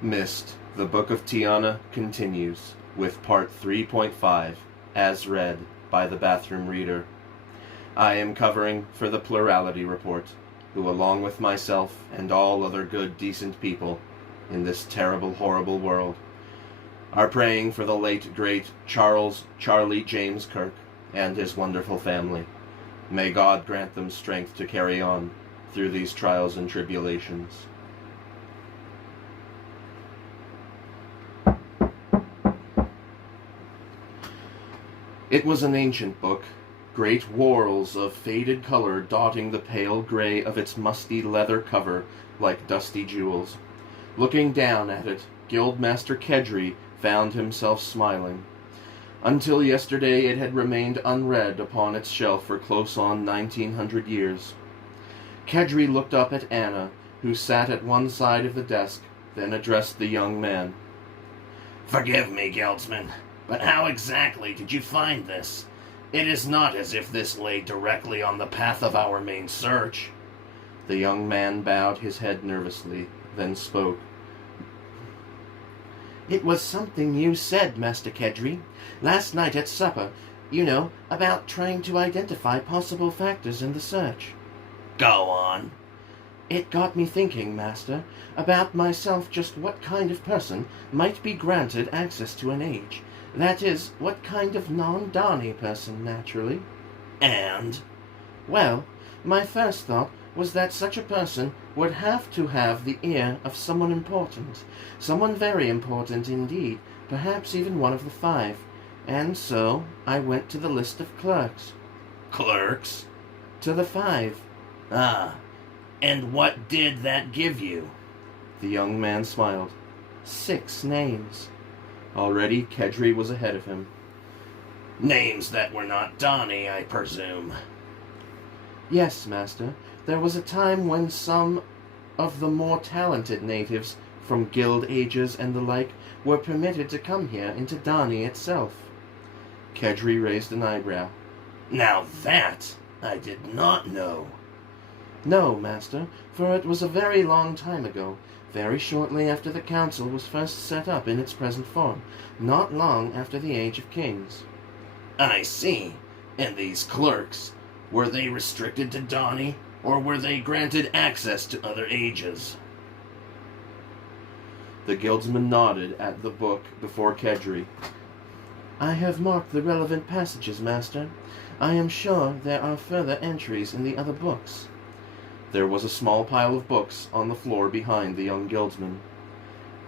MYST, the Book of Tiana, continues with Part 3.5, as read by the bathroom reader. I am covering for the Plurality Report, who along with myself and all other good, decent people in this terrible, horrible world, are praying for the late, great Charlie James KIRK and his wonderful family. May God grant them strength to carry on through these trials and tribulations. It was an ancient book, great whorls of faded color dotting the pale gray of its musty leather cover like dusty jewels. Looking down at it, Guildmaster Kedry found himself smiling. Until yesterday it had remained unread upon its shelf for close on 1900 years. Kedry looked up at Anna, who sat at one side of the desk, then addressed the young man. "Forgive me, Guildsman, but how exactly did you find this? It is not as if this lay directly on the path of our main search." The young man bowed his head nervously, then spoke. "It was something you said, Master Kedry, last night at supper, you know, about trying to identify possible factors in the search." "Go on." "It got me thinking, Master, about myself, just what kind of person might be granted access to an age. That is, what kind of non-Dani person, naturally." "And?" "Well, my first thought was that such a person would have to have the ear of someone important, someone very important indeed, perhaps even one of the five, and so I went to the list of clerks." "Clerks?" "To the five." "Ah, and what did that give you?" The young man smiled. 6 names. Already Kedry was ahead of him. "Names that were not Dani, I presume." "Yes, Master. There was a time when some of the more talented natives from guild ages and the like were permitted to come here into Dani itself." Kedry raised an eyebrow. "Now that I did not know." "No, Master, for it was a very long time ago, very shortly after the council was first set up in its present form, not long after the Age of Kings." "I see. And these clerks, were they restricted to Dani, or were they granted access to other ages?" The guildsman nodded at the book before Kedry. "I have marked the relevant passages, Master. I am sure there are further entries in the other books." There was a small pile of books on the floor behind the young guildsman.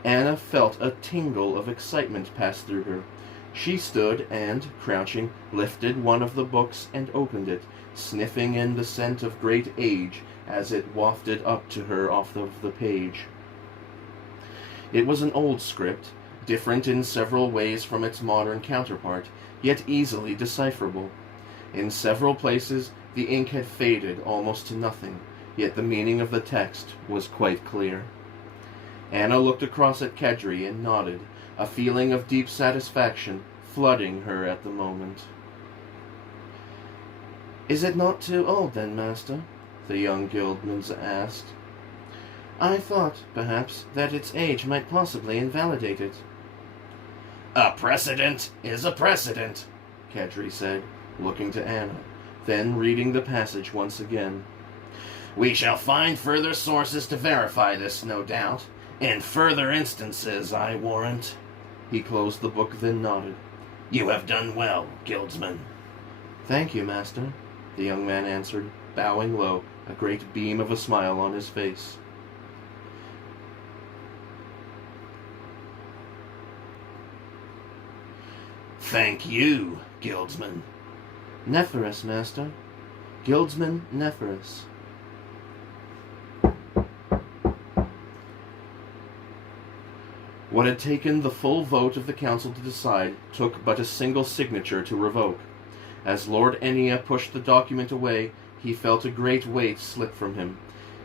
Anna felt a tingle of excitement pass through her. She stood and, crouching, lifted one of the books and opened it, sniffing in the scent of great age as it wafted up to her off of the page. It was an old script, different in several ways from its modern counterpart, yet easily decipherable. In several places the ink had faded almost to nothing, yet the meaning of the text was quite clear. Anna looked across at Kedry and nodded, a feeling of deep satisfaction flooding her at the moment. "Is it not too old, then, Master?" the young guildman asked. "I thought, perhaps, that its age might possibly invalidate it." "A precedent is a precedent," Kedry said, looking to Anna, then reading the passage once again. "We shall find further sources to verify this, no doubt. In further instances, I warrant." He closed the book, then nodded. "You have done well, Guildsman." "Thank you, Master," the young man answered, bowing low, a great beam of a smile on his face. "Thank you, Guildsman." "Nephirus, Master. Guildsman Nephirus." What had taken the full vote of the council to decide took but a single signature to revoke. As Lord Enya pushed the document away, he felt a great weight slip from him.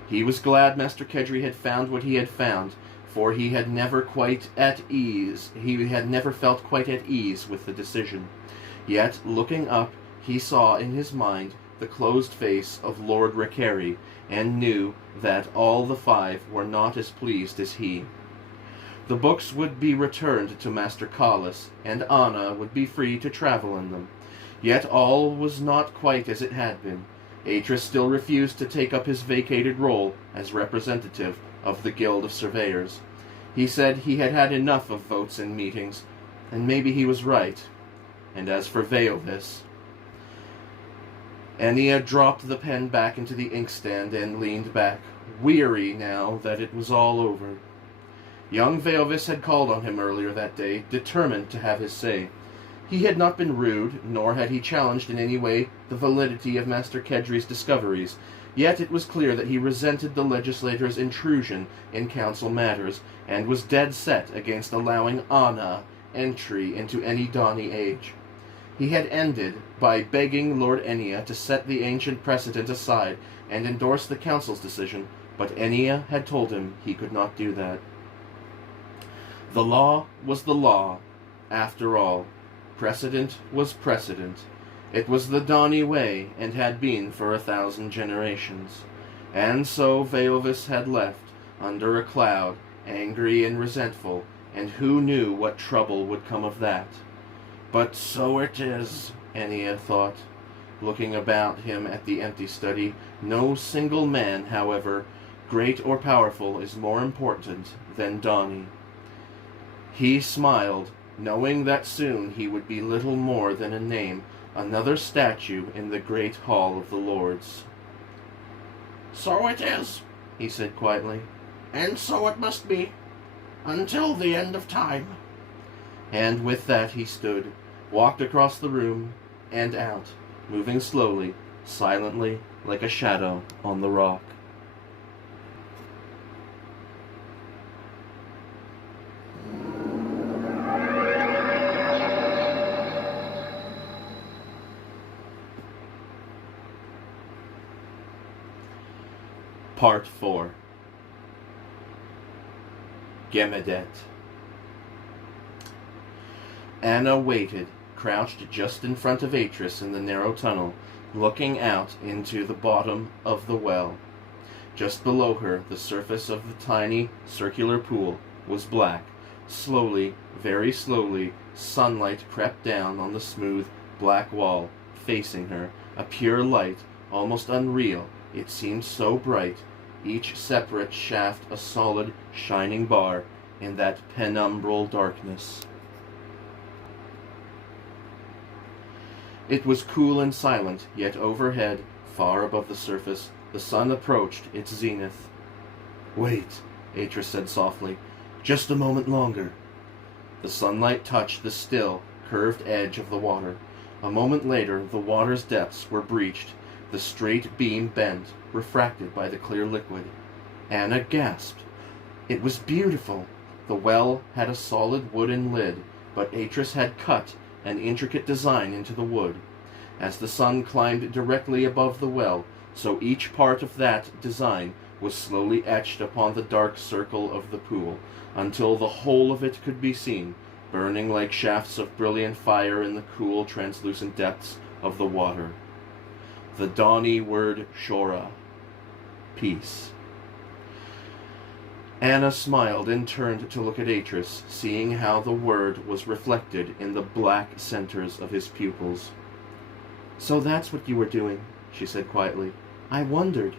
He was glad Master Kedry had found what he had found, for he had never felt quite at ease with the decision. Yet, looking up, he saw in his mind the closed face of Lord Recarey, and knew that all the five were not as pleased as he. The books would be returned to Master Collis, and Anna would be free to travel in them. Yet all was not quite as it had been. Atris still refused to take up his vacated role as representative of the Guild of Surveyors. He said he had had enough of votes and meetings, and maybe he was right. And as for Veovis... Anya dropped the pen back into the inkstand and leaned back, weary now that it was all over. Young Veovis had called on him earlier that day, determined to have his say. He had not been rude, nor had he challenged in any way the validity of Master Kedry's discoveries, yet it was clear that he resented the legislator's intrusion in council matters, and was dead set against allowing Anna entry into any Dawny age. He had ended by begging Lord Enya to set the ancient precedent aside and endorse the council's decision, but Enya had told him he could not do that. The law was the law, after all. Precedent was precedent. It was the Dawny way, and had been for 1,000 generations. And so Veovis had left, under a cloud, angry and resentful, and who knew what trouble would come of that? But so it is, Enya thought, looking about him at the empty study. No single man, however, great or powerful, is more important than Dawny. He smiled, knowing that soon he would be little more than a name, another statue in the great hall of the lords. So it is, he said quietly, and so it must be, until the end of time. And with that he stood, walked across the room, and out, moving slowly, silently, like a shadow on the rock. Part 4. Gemedet. Anna waited, crouched just in front of Atris in the narrow tunnel, looking out into the bottom of the well. Just below her, the surface of the tiny, circular pool was black. Slowly, very slowly, sunlight crept down on the smooth, black wall, facing her, a pure light, almost unreal. It seemed so bright, each separate shaft a solid, shining bar in that penumbral darkness. It was cool and silent, yet overhead, far above the surface, the sun approached its zenith. "Wait," Atris said softly. "Just a moment longer." The sunlight touched the still, curved edge of the water. A moment later, the water's depths were breached, the straight beam bent, refracted by the clear liquid. Anna gasped. It was beautiful. The well had a solid wooden lid, but Atris had cut an intricate design into the wood. As the sun climbed directly above the well, so each part of that design was slowly etched upon the dark circle of the pool, until the whole of it could be seen, burning like shafts of brilliant fire in the cool, translucent depths of the water. The Dawny word Shora, peace. Anna smiled and turned to look at Atris, seeing how the word was reflected in the black centers of his pupils. "So that's what you were doing," she said quietly. "I wondered."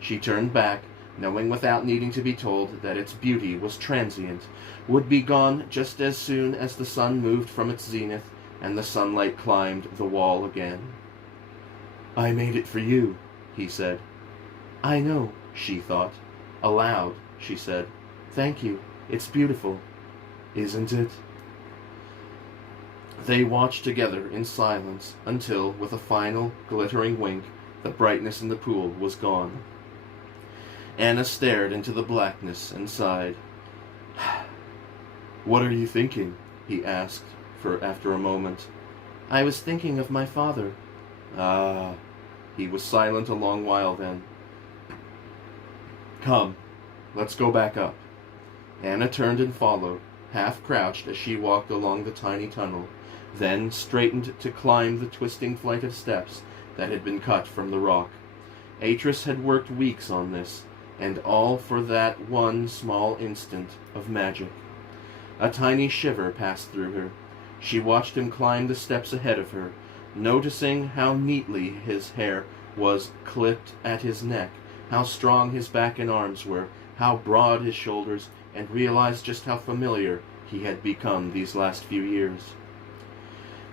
She turned back, knowing without needing to be told that its beauty was transient, would be gone just as soon as the sun moved from its zenith and the sunlight climbed the wall again. "I made it for you," he said. "I know," she thought. Aloud, she said, "Thank you. It's beautiful." "Isn't it?" They watched together in silence until, with a final, glittering wink, the brightness in the pool was gone. Anna stared into the blackness and sighed. "What are you thinking?" he asked, after a moment. "I was thinking of my father." "Ah." He was silent a long while then. "Come, let's go back up." Anna turned and followed, half-crouched as she walked along the tiny tunnel, then straightened to climb the twisting flight of steps that had been cut from the rock. Atris had worked weeks on this, and all for that one small instant of magic. A tiny shiver passed through her. She watched him climb the steps ahead of her, noticing how neatly his hair was clipped at his neck, how strong his back and arms were, how broad his shoulders, and realized just how familiar he had become these last few years.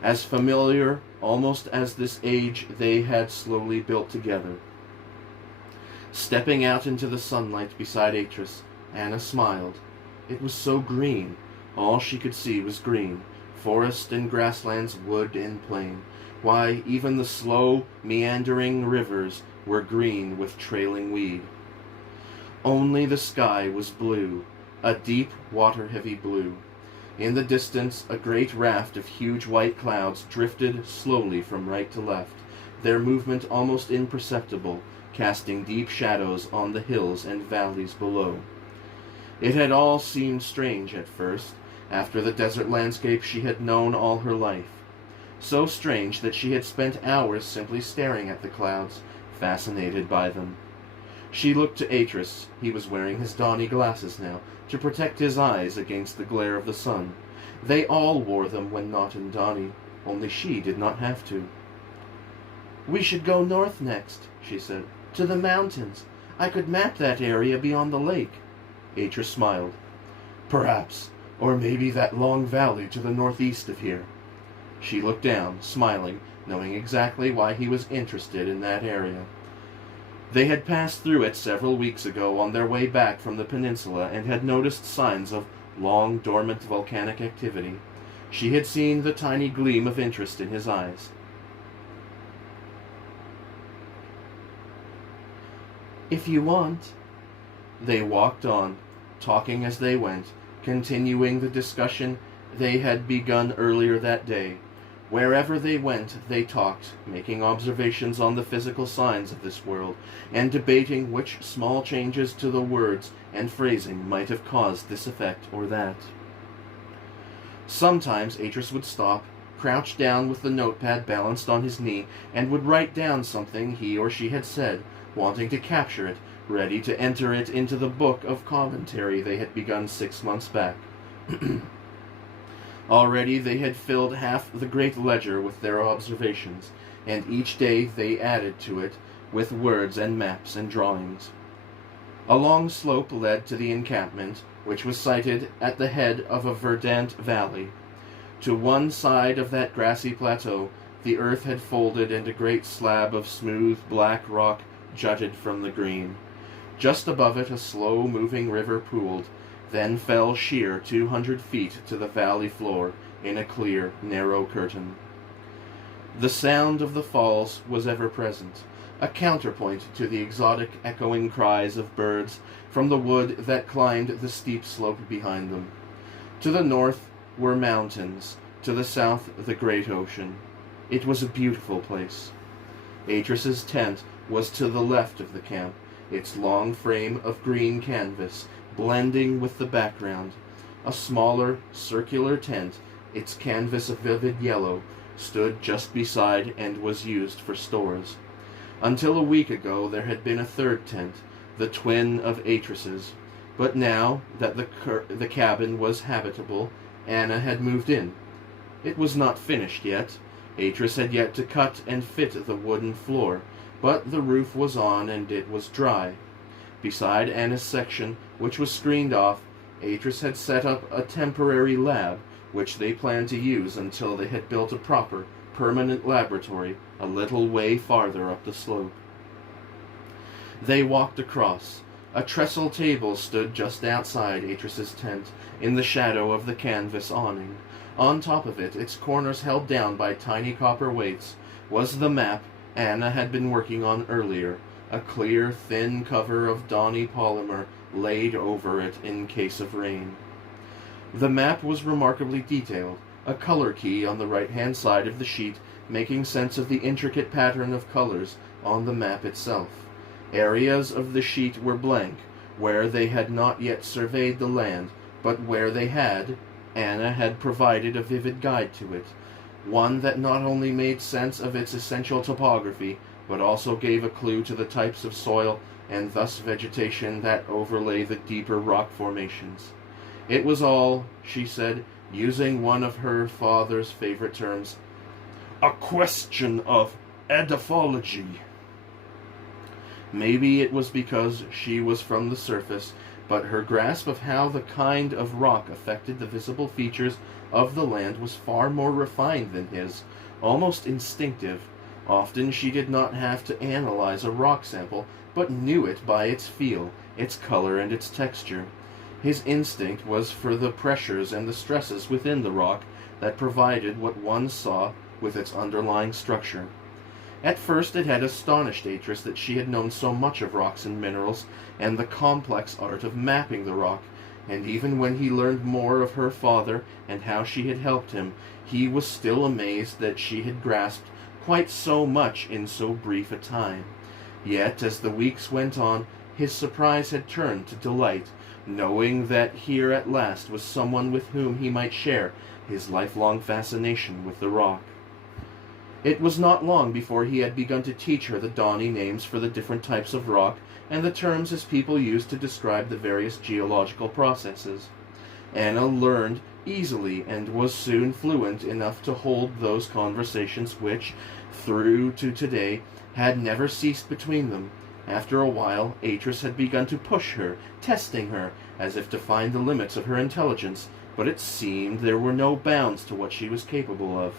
As familiar almost as this age they had slowly built together. Stepping out into the sunlight beside Atris, Anna smiled. It was so green. All she could see was green. Forest and grasslands, wood and plain. Why, even the slow, meandering rivers were green with trailing weed. Only the sky was blue, a deep, water-heavy blue. In the distance, a great raft of huge white clouds drifted slowly from right to left, their movement almost imperceptible, casting deep shadows on the hills and valleys below. It had all seemed strange at first, after the desert landscape she had known all her life. So strange that she had spent hours simply staring at the clouds, fascinated by them. She looked to Atris. He was wearing his Donny glasses now, to protect his eyes against the glare of the sun. They all wore them when not in Donny, only she did not have to. "We should go north next," she said, "to the mountains. I could map that area beyond the lake." Atris smiled. "Perhaps, or maybe that long valley to the northeast of here." She looked down, smiling, knowing exactly why he was interested in that area. They had passed through it several weeks ago on their way back from the peninsula and had noticed signs of long dormant volcanic activity. She had seen the tiny gleam of interest in his eyes. "If you want." They walked on, talking as they went, continuing the discussion they had begun earlier that day. Wherever they went, they talked, making observations on the physical signs of this world, and debating which small changes to the words and phrasing might have caused this effect or that. Sometimes Atris would stop, crouch down with the notepad balanced on his knee, and would write down something he or she had said, wanting to capture it, ready to enter it into the book of commentary they had begun 6 months back. Already they had filled half the great ledger with their observations, and each day they added to it with words and maps and drawings. A long slope led to the encampment, which was sited at the head of a verdant valley. To one side of that grassy plateau, the earth had folded and a great slab of smooth black rock jutted from the green. Just above it a slow-moving river pooled, then fell sheer 200 feet to the valley floor in a clear, narrow curtain. The sound of the falls was ever present, a counterpoint to the exotic echoing cries of birds from the wood that climbed the steep slope behind them. To the north were mountains, to the south the great ocean. It was a beautiful place. Atris's tent was to the left of the camp, its long frame of green canvas blending with the background. A smaller, circular tent, its canvas a vivid yellow, stood just beside and was used for stores. Until a week ago there had been a third tent, the twin of Atris's, but now that the cabin was habitable, Anna had moved in. It was not finished yet. Atris had yet to cut and fit the wooden floor, but the roof was on and it was dry. Beside Anna's section, which was screened off, Atris had set up a temporary lab, which they planned to use until they had built a proper, permanent laboratory a little way farther up the slope. They walked across. A trestle table stood just outside Atris's tent, in the shadow of the canvas awning. On top of it, its corners held down by tiny copper weights, was the map Anna had been working on earlier, a clear, thin cover of Donny polymer laid over it in case of rain. The map was remarkably detailed, a color key on the right-hand side of the sheet making sense of the intricate pattern of colors on the map itself. Areas of the sheet were blank, where they had not yet surveyed the land, but where they had, Anna had provided a vivid guide to it, one that not only made sense of its essential topography, but also gave a clue to the types of soil and thus vegetation that overlay the deeper rock formations. It was all, she said, using one of her father's favorite terms, a question of edaphology. Maybe it was because she was from the surface, but her grasp of how the kind of rock affected the visible features of the land was far more refined than his, almost instinctive. Often she did not have to analyze a rock sample, but knew it by its feel, its color, and its texture. His instinct was for the pressures and the stresses within the rock that provided what one saw with its underlying structure. At first it had astonished Atris that she had known so much of rocks and minerals, and the complex art of mapping the rock, and even when he learned more of her father and how she had helped him, he was still amazed that she had grasped quite so much in so brief a time. Yet, as the weeks went on, his surprise had turned to delight, knowing that here at last was someone with whom he might share his lifelong fascination with the rock. It was not long before he had begun to teach her the Donny names for the different types of rock and the terms his people used to describe the various geological processes. Anna learned easily and was soon fluent enough to hold those conversations which, through to today, had never ceased between them. After a while, Atris had begun to push her, testing her, as if to find the limits of her intelligence, but it seemed there were no bounds to what she was capable of.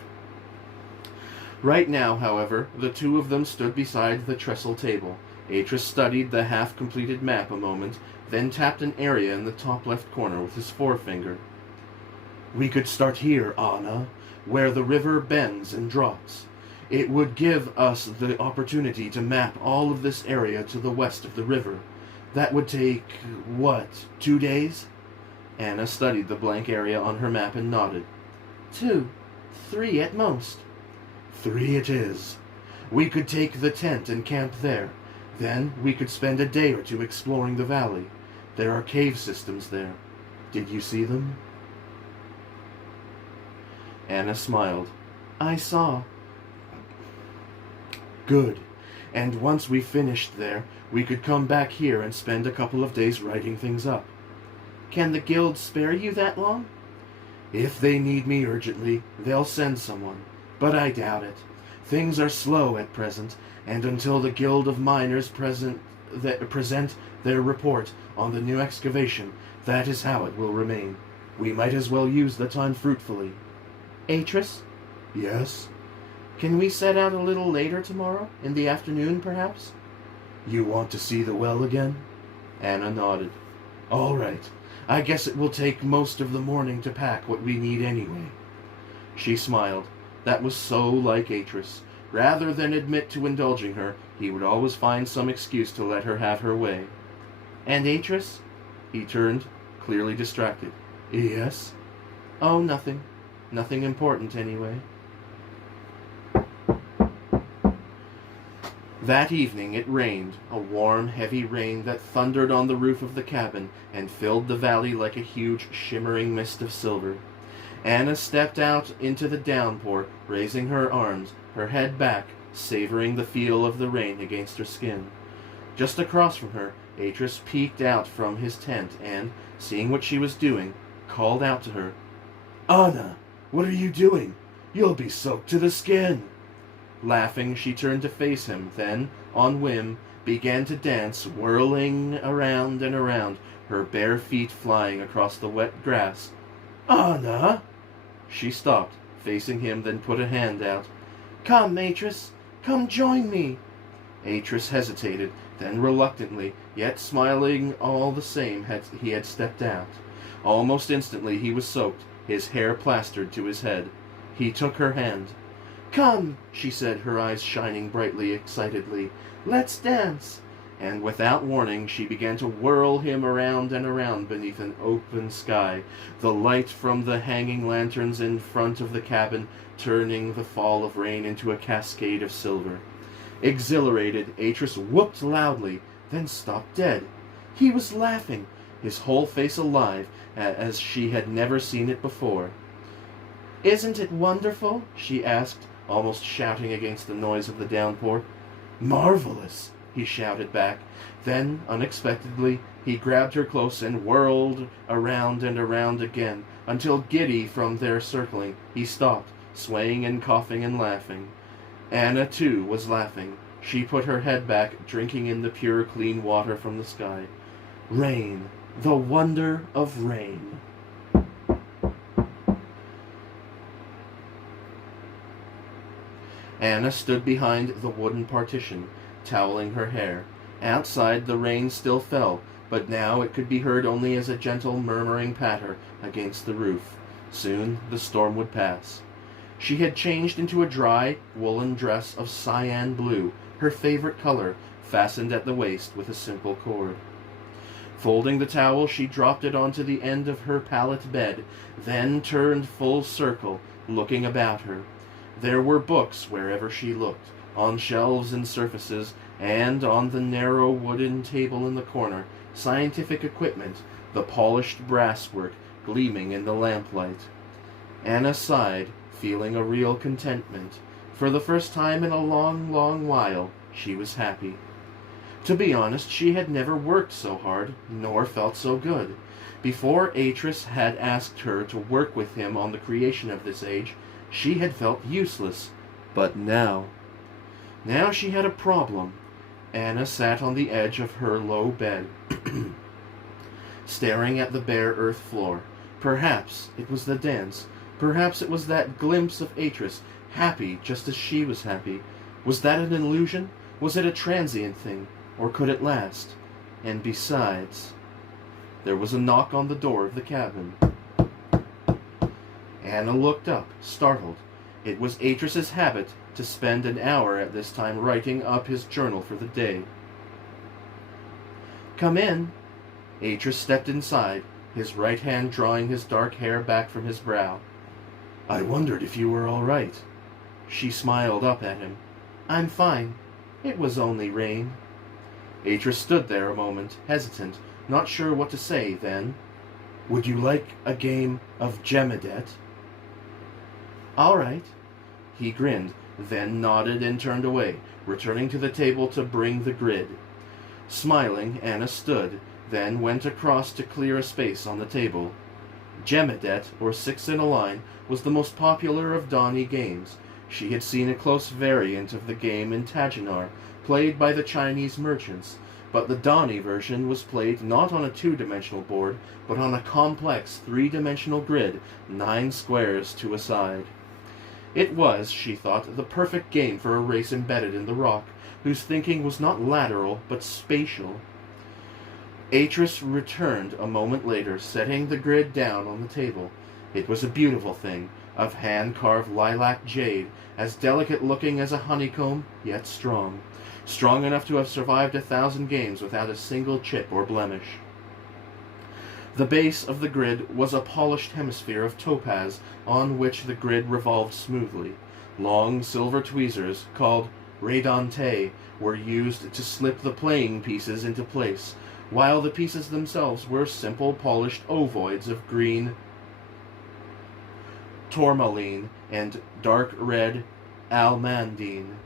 Right now, however, the two of them stood beside the trestle table. Atris studied the half-completed map a moment, then tapped an area in the top left corner with his forefinger. "We could start here, Anna, where the river bends and drops. It would give us the opportunity to map all of this area to the west of the river. That would take, 2 days?" Anna studied the blank area on her map and nodded. 2, 3 at most. 3 it is. We could take the tent and camp there. Then we could spend a day or 2 exploring the valley. There are cave systems there. Did you see them? Anna smiled. "I saw." "Good. And once we finished there, we could come back here and spend a couple of days writing things up." "Can the guild spare you that long?" "If they need me urgently, they'll send someone. But I doubt it. Things are slow at present, and until the Guild of Miners present their report on the new excavation, that is how it will remain. We might as well use the time fruitfully." "Atris?" "Yes?" "Can we set out a little later tomorrow? In the afternoon, perhaps?" "You want to see the well again?" Anna nodded. "All right. I guess it will take most of the morning to pack what we need anyway." She smiled. That was so like Atris. Rather than admit to indulging her, he would always find some excuse to let her have her way. "And Atris?" He turned, clearly distracted. "Yes?" "Oh, nothing. Nothing important, anyway." That evening it rained, a warm, heavy rain that thundered on the roof of the cabin and filled the valley like a huge, shimmering mist of silver. Anna stepped out into the downpour, raising her arms, her head back, savoring the feel of the rain against her skin. Just across from her, Atris peeked out from his tent and, seeing what she was doing, called out to her. "Anna, what are you doing? You'll be soaked to the skin." Laughing, she turned to face him, then, on whim, began to dance, whirling around and around, her bare feet flying across the wet grass. "Anna!" She stopped, facing him, then put a hand out. "Come, Atris, come join me." Atris hesitated, then reluctantly, yet smiling all the same, he had stepped out. Almost instantly he was soaked, his hair plastered to his head. He took her hand. "Come," she said, her eyes shining brightly, excitedly. "Let's dance." And without warning, she began to whirl him around and around beneath an open sky, the light from the hanging lanterns in front of the cabin turning the fall of rain into a cascade of silver. Exhilarated, Atris whooped loudly, then stopped dead. He was laughing, his whole face alive, as she had never seen it before. "Isn't it wonderful?" she asked, almost shouting against the noise of the downpour. "Marvelous!" he shouted back. Then, unexpectedly, he grabbed her close and whirled around and around again, until giddy from their circling, he stopped, swaying and coughing and laughing. Anna, too, was laughing. She put her head back, drinking in the pure, clean water from the sky. Rain, the wonder of rain. Anna stood behind the wooden partition, toweling her hair. Outside the rain still fell, but now it could be heard only as a gentle murmuring patter against the roof. Soon the storm would pass. She had changed into a dry, woolen dress of cyan blue, her favorite color, fastened at the waist with a simple cord. Folding the towel, she dropped it onto the end of her pallet bed, then turned full circle, looking about her. There were books wherever she looked, on shelves and surfaces, and on the narrow wooden table in the corner, scientific equipment, the polished brasswork gleaming in the lamplight. Anna sighed, feeling a real contentment. For the first time in a long, long while, she was happy. To be honest, she had never worked so hard, nor felt so good. Before Atris had asked her to work with him on the creation of this age, she had felt useless. But now she had a problem. Anna sat on the edge of her low bed, staring at the bare earth floor. Perhaps it was the dance. Perhaps it was that glimpse of Atris, happy just as she was happy. Was that an illusion? Was it a transient thing? Or could it last? And besides, there was a knock on the door of the cabin. Anna looked up, startled. It was Atris's habit to spend an hour at this time writing up his journal for the day. "Come in." Atris stepped inside, his right hand drawing his dark hair back from his brow. "I wondered if you were all right." She smiled up at him. "I'm fine. It was only rain." Atris stood there a moment, hesitant, not sure what to say. Then, "Would you like a game of Gemidet?" "All right." He grinned, then nodded and turned away, returning to the table to bring the grid. Smiling, Anna stood, then went across to clear a space on the table. Gemidet, or Six in a Line, was the most popular of Dani games. She had seen a close variant of the game in Tajinar, played by the Chinese merchants, but the Dani version was played not on a two-dimensional board, but on a complex three-dimensional grid, 9 squares to a side. It was, she thought, the perfect game for a race embedded in the rock, whose thinking was not lateral, but spatial. Atris returned a moment later, setting the grid down on the table. It was a beautiful thing, of hand-carved lilac jade, as delicate-looking as a honeycomb, yet strong. Strong enough to have survived 1,000 games without a single chip or blemish. The base of the grid was a polished hemisphere of topaz on which the grid revolved smoothly. Long silver tweezers, called redante, were used to slip the playing pieces into place, while the pieces themselves were simple polished ovoids of green tourmaline and dark red almandine.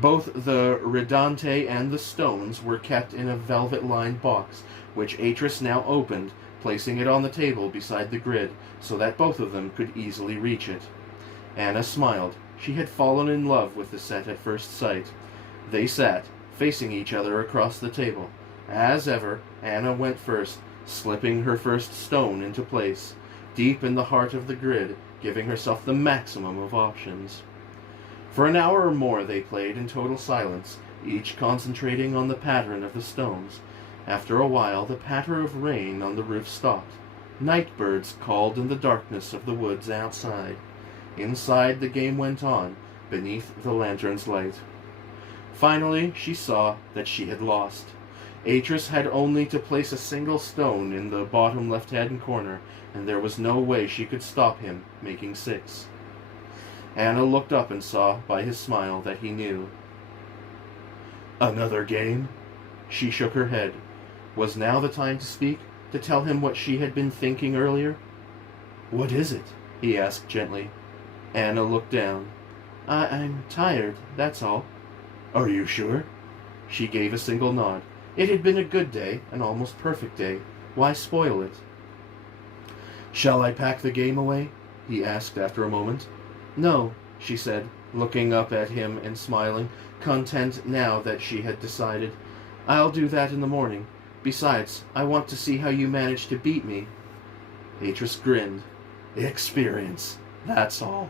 Both the redante and the stones were kept in a velvet-lined box, which Atris now opened, placing it on the table beside the grid, so that both of them could easily reach it. Anna smiled. She had fallen in love with the set at first sight. They sat, facing each other across the table. As ever, Anna went first, slipping her first stone into place, deep in the heart of the grid, giving herself the maximum of options. For an hour or more they played in total silence, each concentrating on the pattern of the stones. After a while, the patter of rain on the roof stopped. Night birds called in the darkness of the woods outside. Inside, the game went on, beneath the lantern's light. Finally, she saw that she had lost. Atris had only to place a single stone in the bottom left-hand corner, and there was no way she could stop him making 6. Anna looked up and saw, by his smile, that he knew. "Another game?" She shook her head. Was now the time to speak, to tell him what she had been thinking earlier? "What is it?" he asked gently. Anna looked down. I'm tired, that's all." "Are you sure?" She gave a single nod. It had been a good day, an almost perfect day. Why spoil it? "Shall I pack the game away?" he asked after a moment. "No," she said, looking up at him and smiling, content now that she had decided. "I'll do that in the morning. Besides, I want to see how you managed to beat me." Atris grinned. "Experience, that's all."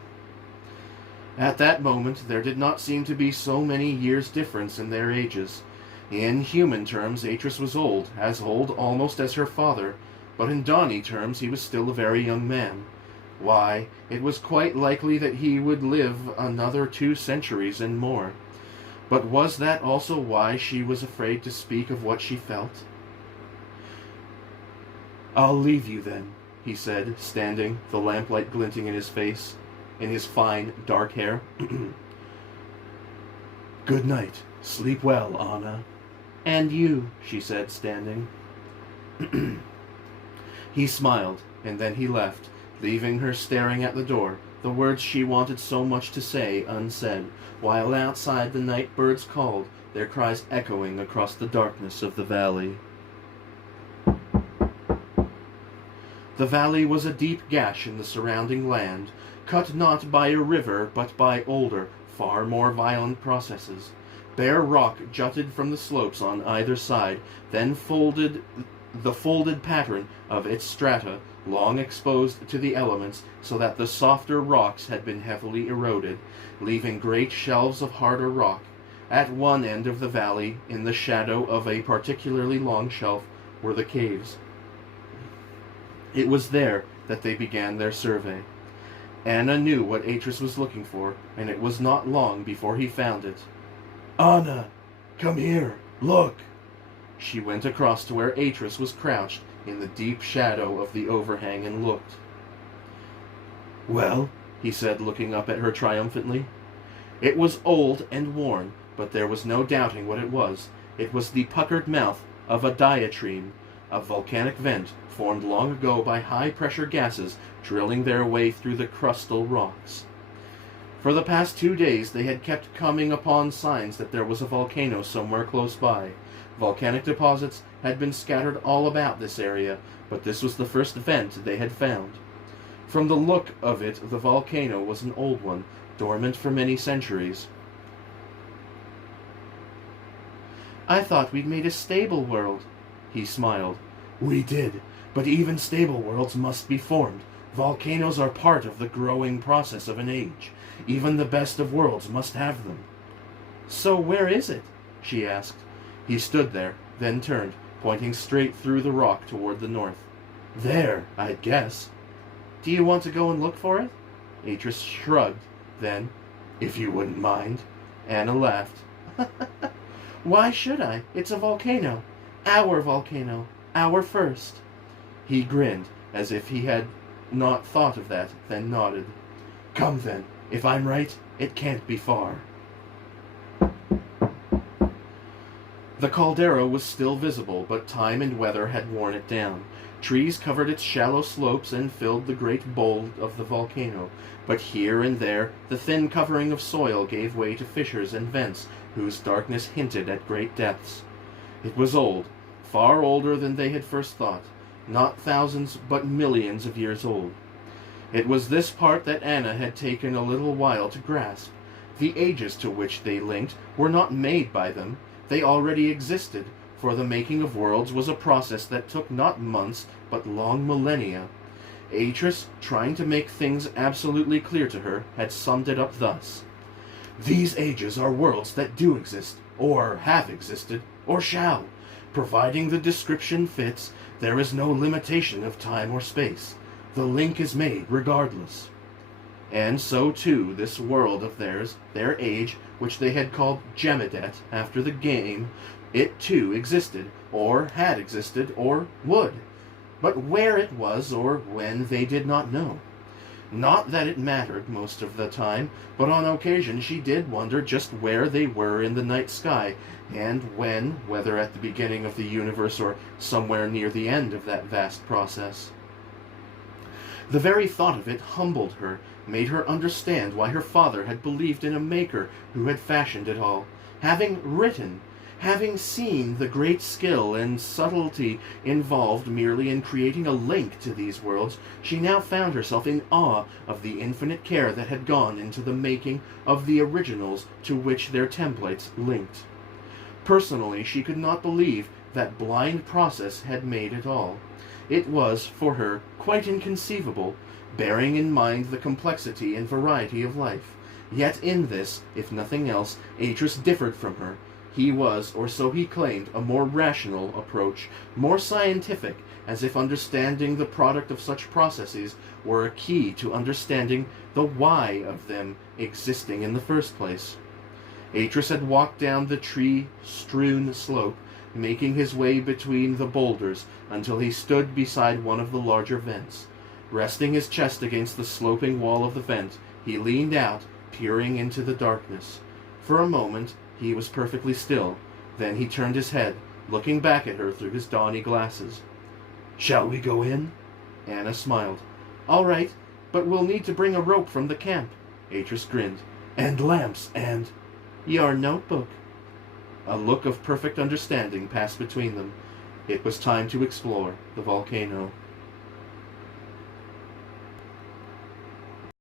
At that moment, there did not seem to be so many years' difference in their ages. In human terms, Atris was old, as old almost as her father, but in Donnie terms, he was still a very young man. Why, it was quite likely that he would live another 2 centuries and more. But was that also why she was afraid to speak of what she felt? "I'll leave you then," he said, standing, the lamplight glinting in his face, in his fine, dark hair. "Good night. Sleep well, Anna." "And you," she said, standing. He smiled, and then he left, leaving her staring at the door, the words she wanted so much to say unsaid, while outside the night birds called, their cries echoing across the darkness of the valley. The valley was a deep gash in the surrounding land, cut not by a river, but by older, far more violent processes. Bare rock jutted from the slopes on either side, then the folded pattern of its strata, long exposed to the elements, so that the softer rocks had been heavily eroded, leaving great shelves of harder rock. At one end of the valley, in the shadow of a particularly long shelf, were the caves. It was there that they began their survey. Anna knew what Atris was looking for, and it was not long before he found it. "Anna, come here, look!" She went across to where Atris was crouched in the deep shadow of the overhang and looked. "Well?" he said, looking up at her triumphantly. It was old and worn, but there was no doubting what it was. It was the puckered mouth of a diatreme, a volcanic vent formed long ago by high-pressure gases drilling their way through the crustal rocks. For the past 2 days they had kept coming upon signs that there was a volcano somewhere close by. Volcanic deposits had been scattered all about this area, but this was the first vent they had found. From the look of it, the volcano was an old one, dormant for many centuries. "I thought we'd made a stable world." He smiled. "We did, but even stable worlds must be formed. Volcanoes are part of the growing process of an age. Even the best of worlds must have them." "So where is it?" she asked. He stood there, then turned, pointing straight through the rock toward the north. "There, I'd guess." "Do you want to go and look for it?" Atris shrugged. Then, "If you wouldn't mind." Anna laughed. "Why should I? It's a volcano. Our volcano. Our first." He grinned, as if he had not thought of that, then nodded. "Come then. If I'm right, it can't be far." The caldera was still visible, but time and weather had worn it down. Trees covered its shallow slopes and filled the great bowl of the volcano, but here and there the thin covering of soil gave way to fissures and vents whose darkness hinted at great depths. It was old, far older than they had first thought, not thousands but millions of years old. It was this part that Anna had taken a little while to grasp. The ages to which they linked were not made by them. They already existed, for the making of worlds was a process that took not months, but long millennia. Atris, trying to make things absolutely clear to her, had summed it up thus. "These ages are worlds that do exist, or have existed, or shall. Providing the description fits, there is no limitation of time or space. The link is made regardless." And so, too, this world of theirs, their age, which they had called Gemidet after the game, it too existed, or had existed, or would. But where it was, or when, they did not know. Not that it mattered most of the time, but on occasion she did wonder just where they were in the night sky, and when, whether at the beginning of the universe or somewhere near the end of that vast process. The very thought of it humbled her, made her understand why her father had believed in a maker who had fashioned it all. Having written, Having seen the great skill and subtlety involved merely in creating a link to these worlds, she now found herself in awe of the infinite care that had gone into the making of the originals to which their templates linked. Personally, she could not believe that blind process had made it all. It was, for her, quite inconceivable, bearing in mind the complexity and variety of life. Yet in this, if nothing else, Atris differed from her. He was, or so he claimed, a more rational approach, more scientific, as if understanding the product of such processes were a key to understanding the why of them existing in the first place. Atris had walked down the tree-strewn slope, making his way between the boulders until he stood beside one of the larger vents. Resting his chest against the sloping wall of the vent, he leaned out, peering into the darkness. For a moment, he was perfectly still. Then he turned his head, looking back at her through his dawny glasses. "Shall we go in?" Anna smiled. "All right, but we'll need to bring a rope from the camp." Atris grinned. "And lamps, and—" "Your notebook." A look of perfect understanding passed between them. It was time to explore the volcano.